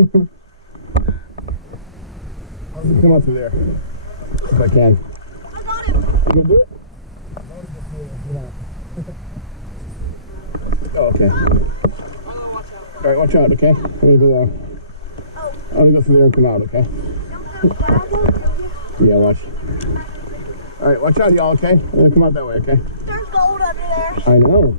I'll just come up through there if I can. I got him. You gonna do it? Oh, okay. All right, watch out, okay? I'm gonna go. I'm gonna go through there and come out, okay? Yeah, watch. All right, watch out, y'all, okay? I'm gonna come out that way, okay? There's gold under there. I know.